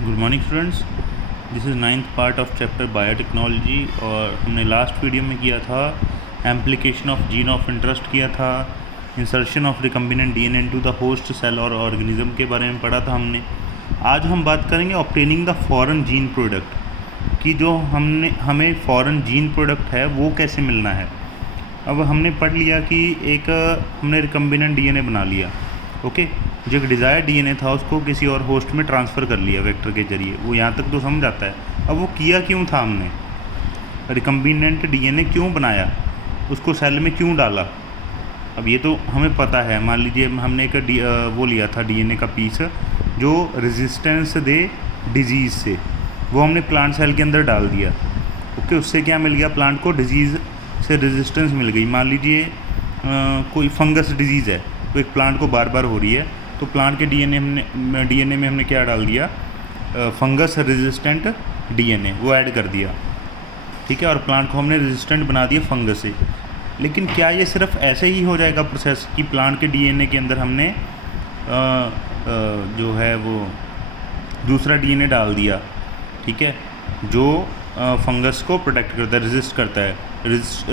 Good morning students, this is 9th part of chapter biotechnology. और हमने last video में किया था amplification of gene of interest किया था, insertion of recombinant DNA into the host cell और organism के बारे में पढ़ा था हमने। आज हम बात करेंगे obtaining the foreign gene product कि जो हमें फॉरेन जीन प्रोडक्ट है वो कैसे मिलना है। अब हमने पढ़ लिया कि एक हमने रिकम्बिनेंट डीएनए बना लिया, ओके। जो एक डिज़ायर डीएनए था उसको किसी और होस्ट में ट्रांसफ़र कर लिया वेक्टर के जरिए, वो यहाँ तक तो समझ आता है। अब वो किया क्यों था, हमने रिकम्बिनेंट डीएनए क्यों बनाया, उसको सेल में क्यों डाला, अब ये तो हमें पता है। मान लीजिए हमने एक वो लिया था डीएनए का पीस जो रेजिस्टेंस दे डिजीज़ से, वो हमने प्लांट सेल के अंदर डाल दिया, ओके। उससे क्या मिल गया, प्लांट को डिजीज़ से रेजिस्टेंस मिल गई। मान लीजिए कोई फंगस डिजीज़ है तो एक प्लांट को बार बार हो रही है, तो प्लांट के डीएनए में हमने क्या डाल दिया, फंगस रेजिस्टेंट डीएनए वो ऐड कर दिया, ठीक है। और प्लांट को हमने रेजिस्टेंट बना दिया फंगस से। लेकिन क्या ये सिर्फ ऐसे ही हो जाएगा प्रोसेस कि प्लांट के डीएनए के अंदर हमने जो है वो दूसरा डीएनए डाल दिया, ठीक है, जो फंगस को प्रोटेक्ट करता है, रेजिस्ट करता है,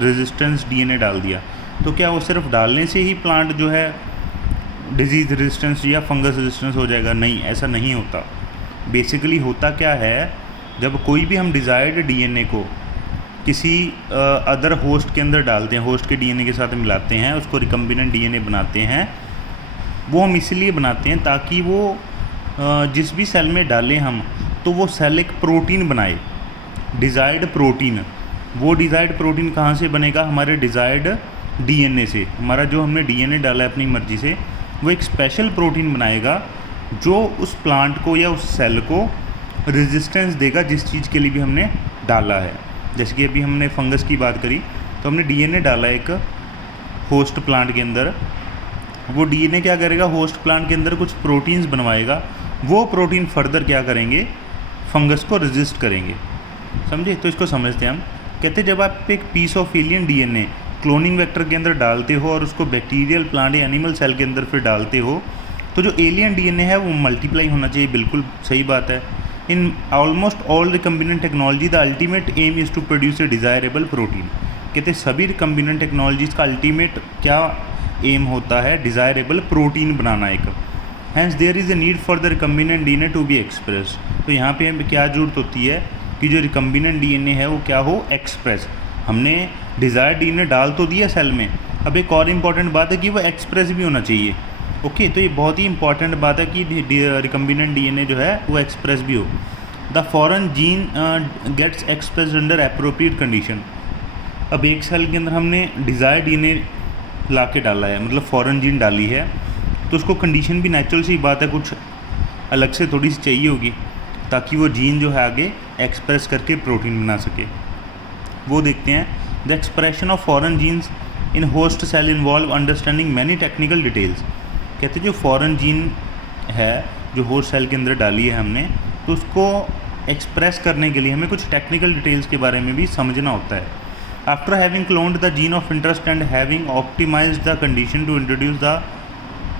रेजिस्टेंस डीएनए डाल दिया, तो क्या वो सिर्फ डालने से ही प्लांट जो है डिजीज़ रेजिस्टेंस या फंगस रेजिस्टेंस हो जाएगा? नहीं, ऐसा नहीं होता। बेसिकली होता क्या है, जब कोई भी हम डिज़ायर्ड डीएनए को किसी अदर होस्ट के अंदर डालते हैं, होस्ट के डीएनए के साथ मिलाते हैं, उसको रिकम्बिनेंट डीएनए बनाते हैं, वो हम इसलिए बनाते हैं ताकि वो जिस भी सेल में डालें हम, तो वो सेल एक प्रोटीन बनाए, डिज़ायर्ड प्रोटीन। वो डिज़ायर्ड प्रोटीन कहाँ से बनेगा, हमारे डिज़ायर्ड डीएनए से। हमारा जो हमने डीएनए डाला है अपनी मर्ज़ी से, वो एक स्पेशल प्रोटीन बनाएगा जो उस प्लांट को या उस सेल को रेजिस्टेंस देगा जिस चीज़ के लिए भी हमने डाला है। जैसे कि अभी हमने फंगस की बात करी, तो हमने डीएनए डाला एक होस्ट प्लांट के अंदर, वो डीएनए क्या करेगा, होस्ट प्लांट के अंदर कुछ प्रोटीन्स बनवाएगा, वो प्रोटीन फर्दर क्या करेंगे, फंगस को रेजिस्ट करेंगे। समझे? तो इसको समझते हैं हम। कहते जब आप एक piece of alien DNA cloning vector के अंदर डालते हो और उसको बैक्टीरियल प्लांट या एनिमल सेल के अंदर फिर डालते हो, तो जो एलियन डीएनए है वो मल्टीप्लाई होना चाहिए। बिल्कुल सही बात है। In almost all recombinant technology the ultimate aim is to produce a desirable protein. कहते सभी रिकम्बिनेंट टेक्नोलॉजीज़ का अल्टीमेट क्या एम होता है, डिज़ायरेबल प्रोटीन बनाना एक। Hence there is a need for the recombinant DNA to be express. तो यहाँ पे हमें क्या ज़रूरत होती है कि जो रिकम्बिनेंट डीएनए है वो क्या हो, एक्सप्रेस। हमने डिज़ायर डीएनए डाल तो दिया सेल में, अब एक और इम्पॉर्टेंट बात है कि वो एक्सप्रेस भी होना चाहिए, ओके। तो ये बहुत ही इंपॉर्टेंट बात है कि रिकम्बिनेंट डीएनए जो है वो एक्सप्रेस भी हो। The foreign gene gets express under appropriate condition. अब एक सेल के अंदर हमने डिज़ायर डीएनए ला के डाला है, मतलब फॉरेन जीन डाली है, तो उसको कंडीशन भी नेचुरल सी बात है कुछ अलग से थोड़ी सी चाहिए होगी ताकि वो जीन जो है आगे एक्सप्रेस करके प्रोटीन बना सके। वो देखते हैं। The expression of foreign genes in host cell involve understanding many technical details. कहते जो फॉरेन जीन है जो होस्ट सेल के अंदर डाली है हमने, तो उसको एक्सप्रेस करने के लिए हमें कुछ टेक्निकल डिटेल्स के बारे में भी समझना होता है। After having cloned the gene of interest and having optimised the condition to introduce the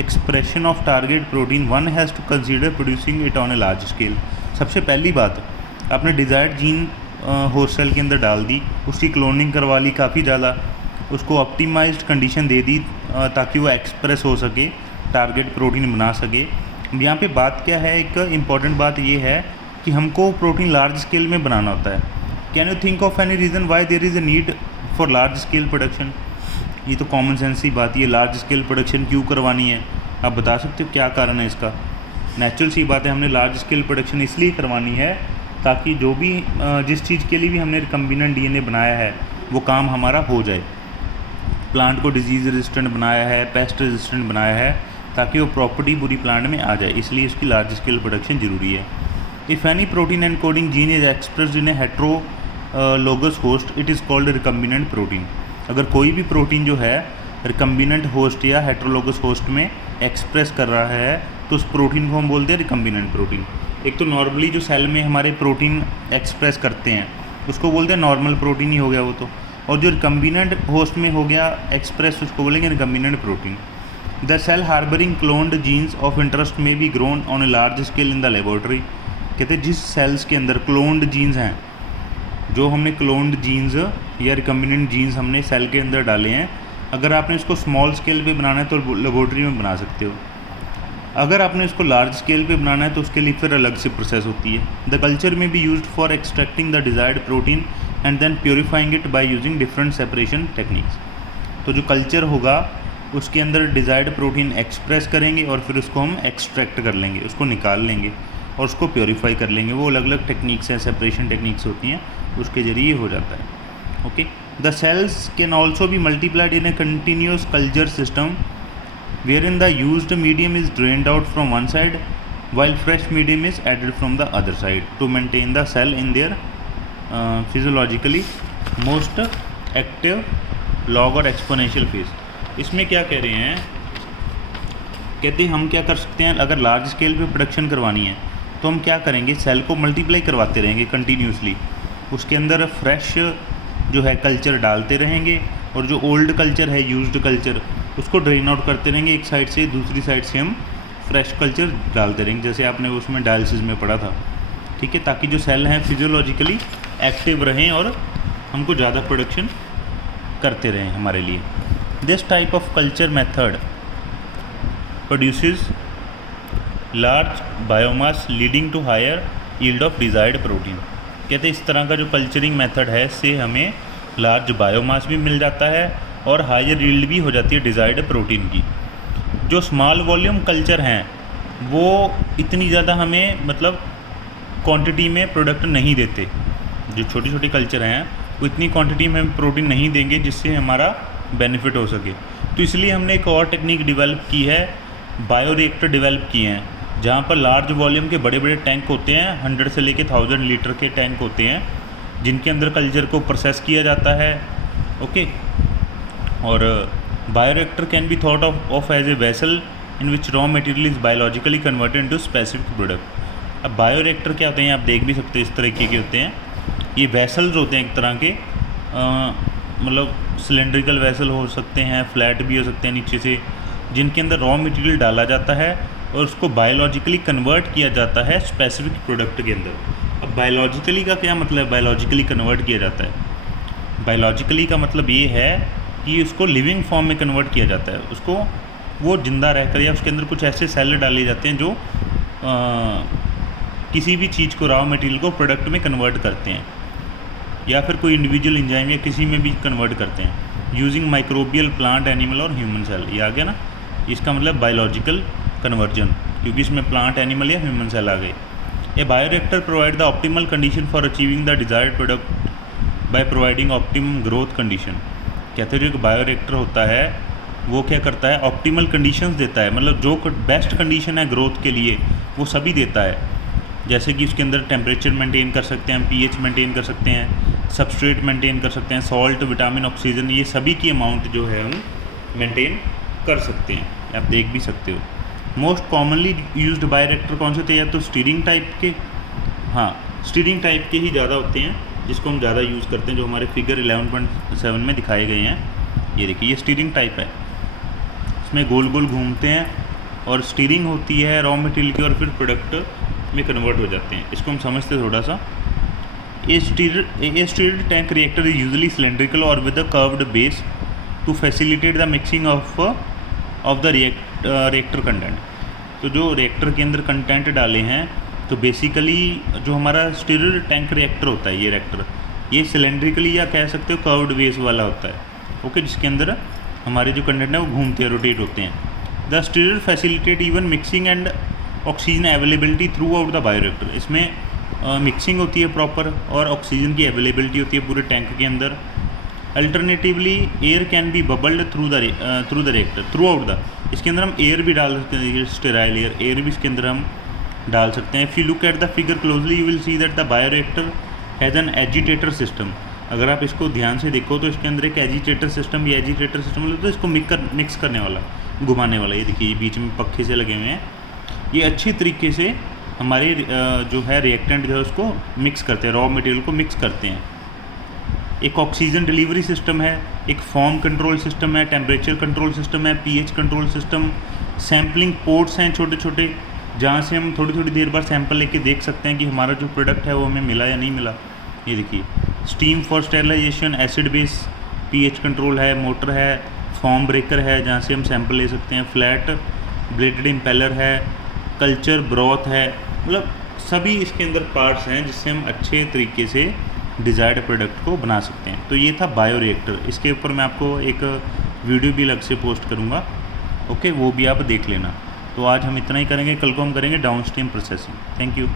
expression of target protein, one has to consider producing it on a large scale. सबसे पहली बात, आपने डिज़ायर्ड जीन होस्ट सेल के अंदर डाल दी, उसकी cloning करवा ली काफ़ी ज़्यादा, उसको ऑप्टिमाइज्ड कंडीशन दे दी ताकि वो एक्सप्रेस हो सके, टारगेट प्रोटीन बना सके। यहाँ पे बात क्या है, एक इम्पॉर्टेंट बात ये है कि हमको प्रोटीन लार्ज स्केल में बनाना होता है। Can you think of any reason why there is a need for large scale production? ये तो कॉमन सेंस ही बात, ये लार्ज स्केल प्रोडक्शन क्यों करवानी है, आप बता सकते हो क्या कारण है इसका? नेचुरल सी बात है, हमने लार्ज स्केल प्रोडक्शन इसलिए करवानी है ताकि जो भी जिस चीज़ के लिए भी हमने रिकम्बिनेंट डीएनए बनाया है वो काम हमारा हो जाए। प्लांट को डिजीज़ रेजिस्टेंट बनाया है, पेस्ट रेजिस्टेंट बनाया है, ताकि वो प्रॉपर्टी पूरी प्लांट में आ जाए, इसलिए इसकी लार्ज स्केल प्रोडक्शन ज़रूरी है। If any protein encoding gene is expressed in A heterologous host, it is called recombinant protein. अगर कोई भी प्रोटीन जो है रिकम्बिनेंट होस्ट या हेट्रोलोगस होस्ट में एक्सप्रेस कर रहा है, तो उस प्रोटीन को हम बोलते हैं रिकम्बिनेंट प्रोटीन। एक तो नॉर्मली जो सेल में हमारे प्रोटीन एक्सप्रेस करते हैं उसको बोलते हैं नॉर्मल प्रोटीन ही हो गया वो तो, और जो रिकम्बिनेंट होस्ट में हो गया एक्सप्रेस उसको बोलेंगे recombinant protein. The cell harbouring cloned genes of interest में be grown on a large scale in the laboratory. कहते हैं जिस सेल्स के अंदर क्लोन्ड जीन्स हैं, जो हमने क्लोन्ड जीन्स या रिकम्बिनेंट जीन्स हमने सेल के अंदर डाले हैं, अगर आपने इसको स्मॉल स्केल पे बनाना है तो लेबोरेटरी में बना सकते हो। अगर आपने इसको लार्ज स्केल पे बनाना है तो उसके लिए फिर अलग से प्रोसेस होती है। द कल्चर में be used for extracting the desired protein and then purifying it by using different separation techniques. तो जो कल्चर होगा उसके अंदर डिज़ायर्ड प्रोटीन एक्सप्रेस करेंगे और फिर उसको हम एक्सट्रैक्ट कर लेंगे, उसको निकाल लेंगे और उसको प्योरीफाई कर लेंगे। वो अलग अलग टेक्निक्स हैं, सेपरेशन टेक्निक्स होती हैं, उसके ज़रिए हो जाता है। Okay, the cells can also be multiplied in a continuous culture system wherein the used medium is drained out from one side while fresh medium is added from the other side to maintain the cell in their physiologically most active log और exponential phase। इसमें क्या कह रहे हैं, कहते हैं हम क्या कर सकते हैं, अगर लार्ज स्केल पे प्रोडक्शन करवानी है तो हम क्या करेंगे, सेल को मल्टीप्लाई करवाते रहेंगे कंटिन्यूसली, उसके अंदर फ्रेश जो है कल्चर डालते रहेंगे और जो ओल्ड कल्चर है, यूज्ड कल्चर, उसको ड्रेन आउट करते रहेंगे एक साइड से, दूसरी साइड से हम फ्रेश कल्चर डालते रहेंगे, जैसे आपने उसमें डायलिसिस में पढ़ा था। ठीक है, ताकि जो सेल हैं फिजियोलॉजिकली एक्टिव रहें और हमको ज़्यादा प्रोडक्शन करते रहें हमारे लिए। This type of culture method produces large biomass leading to higher yield of desired protein. कहते हैं इस तरह का जो कल्चरिंग मेथड है, इससे हमें लार्ज बायोमास भी मिल जाता है और हायर यील्ड भी हो जाती है डिज़ायर्ड प्रोटीन की। जो स्मॉल वॉल्यूम कल्चर हैं वो इतनी ज़्यादा हमें मतलब क्वांटिटी में प्रोडक्ट नहीं देते। जो छोटी छोटी कल्चर हैं वो इतनी क्वांटिटी में प्रोटीन नहीं देंगे जिससे हमारा बेनिफिट हो सके। तो इसलिए हमने एक और टेक्निक डेवलप की है, बायोरिएक्टर डेवलप किए हैं, जहाँ पर लार्ज वॉल्यूम के बड़े बड़े टैंक होते हैं, 100 से लेके 1000 लीटर के टैंक होते हैं, जिनके अंदर कल्चर को प्रोसेस किया जाता है। ओके, और bioreactor can be thought of as a vessel in which raw material is biologically converted into specific product. अब बायोरिएक्टर क्या होते हैं, आप देख भी सकते हैं इस तरीके के होते हैं, ये वेसल्स होते हैं एक तरह के, मतलब सिलेंड्रिकल वेसल हो सकते हैं, फ्लैट भी हो सकते हैं नीचे से, जिनके अंदर रॉ मटेरियल डाला जाता है और उसको बायोलॉजिकली कन्वर्ट किया जाता है स्पेसिफिक प्रोडक्ट के अंदर। अब बायोलॉजिकली का क्या मतलब है, बायोलॉजिकली कन्वर्ट किया जाता है, बायोलॉजिकली का मतलब ये है कि उसको लिविंग फॉर्म में कन्वर्ट किया जाता है, उसको वो जिंदा रहकर, या उसके अंदर कुछ ऐसे सेल डाले जाते हैं जो किसी भी चीज़ को, रॉ मटेरियल को प्रोडक्ट में कन्वर्ट करते हैं, या फिर कोई इंडिविजुअल एंजाइम या किसी में भी कन्वर्ट करते हैं यूजिंग माइक्रोबियल, प्लांट, एनिमल और ह्यूमन सेल। ये आ गया ना, इसका मतलब बायोलॉजिकल कन्वर्जन, क्योंकि इसमें प्लांट, एनिमल या ह्यूमन सेल आ गए। A bioreactor provide the optimal condition for achieving the desired product by providing optimum growth condition. कहते हैं जो एक बायोरिएक्टर होता है वो क्या करता है, ऑप्टिमल कंडीशंस देता है, मतलब जो बेस्ट कंडीशन है ग्रोथ के लिए वो सभी देता है। जैसे कि उसके अंदर टेम्परेचर मेंटेन कर सकते हैं, पीएच मेंटेन कर सकते हैं, सबस्ट्रेट मेंटेन कर सकते हैं, सॉल्ट, विटामिन, ऑक्सीजन, ये सभी की अमाउंट जो है हम मेंटेन कर सकते हैं, आप देख भी सकते हो। मोस्ट कॉमनली यूज्ड बायोरिएक्टर कौन से थे, या तो स्टीयरिंग टाइप के, हाँ स्टीयरिंग टाइप के ही ज़्यादा होते हैं, जिसको हम ज़्यादा यूज़ करते हैं, जो हमारे फिगर 11.7 में दिखाए गए हैं। ये देखिए, ये स्टीयरिंग टाइप है, इसमें गोल गोल घूमते हैं और स्टीयरिंग होती है रॉ मटेरियल की और फिर प्रोडक्ट में कन्वर्ट हो जाते हैं। इसको हम समझते हैं थोड़ा सा। A stirred tank reactor is usually cylindrical और with a curved base to facilitate the mixing of the reactor content. तो जो रिएक्टर के अंदर कंटेंट डाले हैं, तो बेसिकली जो हमारा स्टीयर्ड टैंक रिएक्टर होता है, ये रिएक्टर ये सिलेंड्रिकली या कह सकते हो कर्व्ड बेस वाला होता है। ओके, जिसके अंदर हमारे जो कंटेंट है वो घूमते हैं, रोटेट होते हैं। The stirrer facilitate even mixing and oxygen availability through the bioreactor. इसमें मिक्सिंग होती है प्रॉपर और ऑक्सीजन की अवेलेबिलिटी होती है पूरे टैंक के अंदर। Alternatively air can be bubbled through the reactor through out the, इसके अंदर हम एयर भी डाल सकते हैं, स्टेराइल एयर भी इसके अंदर हम डाल सकते हैं। If you look at the figure closely you will see that the bioreactor has an agitator system. अगर आप इसको ध्यान से देखो तो इसके अंदर एक एजिटेटर सिस्टम, ये एजिटेटर सिस्टम मतलब तो इसको मिक्स करने वाला, घुमाने वाला, ये देखिए बीच में पक्खे से लगे हुए हैं, ये अच्छी तरीके से हमारे जो है रिएक्टेंट जो है उसको मिक्स करते हैं, रॉ मटेरियल को मिक्स करते हैं। एक ऑक्सीजन डिलीवरी सिस्टम है, एक फॉर्म कंट्रोल सिस्टम है, टेम्परेचर कंट्रोल सिस्टम है, pH control system, sampling ports हैं छोटे छोटे, जहाँ से हम थोड़ी थोड़ी देर बाद सैंपल लेके देख सकते हैं कि हमारा जो प्रोडक्ट है वो हमें मिला या नहीं मिला। ये देखिए, steam for sterilisation, acid base, pH control है, मोटर है, फॉर्म ब्रेकर है जहाँ से हम सैंपल ले सकते हैं, फ्लैट ब्लेडेड इम्पेलर है, कल्चर ब्रॉथ है, मतलब सभी इसके अंदर पार्ट्स हैं जिससे हम अच्छे तरीके से डिज़ायर्ड प्रोडक्ट को बना सकते हैं। तो ये था बायोरिएक्टर। इसके ऊपर मैं आपको एक वीडियो भी अलग से पोस्ट करूँगा, ओके, वो भी आप देख लेना। तो आज हम इतना ही करेंगे, कल को हम करेंगे डाउनस्ट्रीम प्रोसेसिंग। Thank you.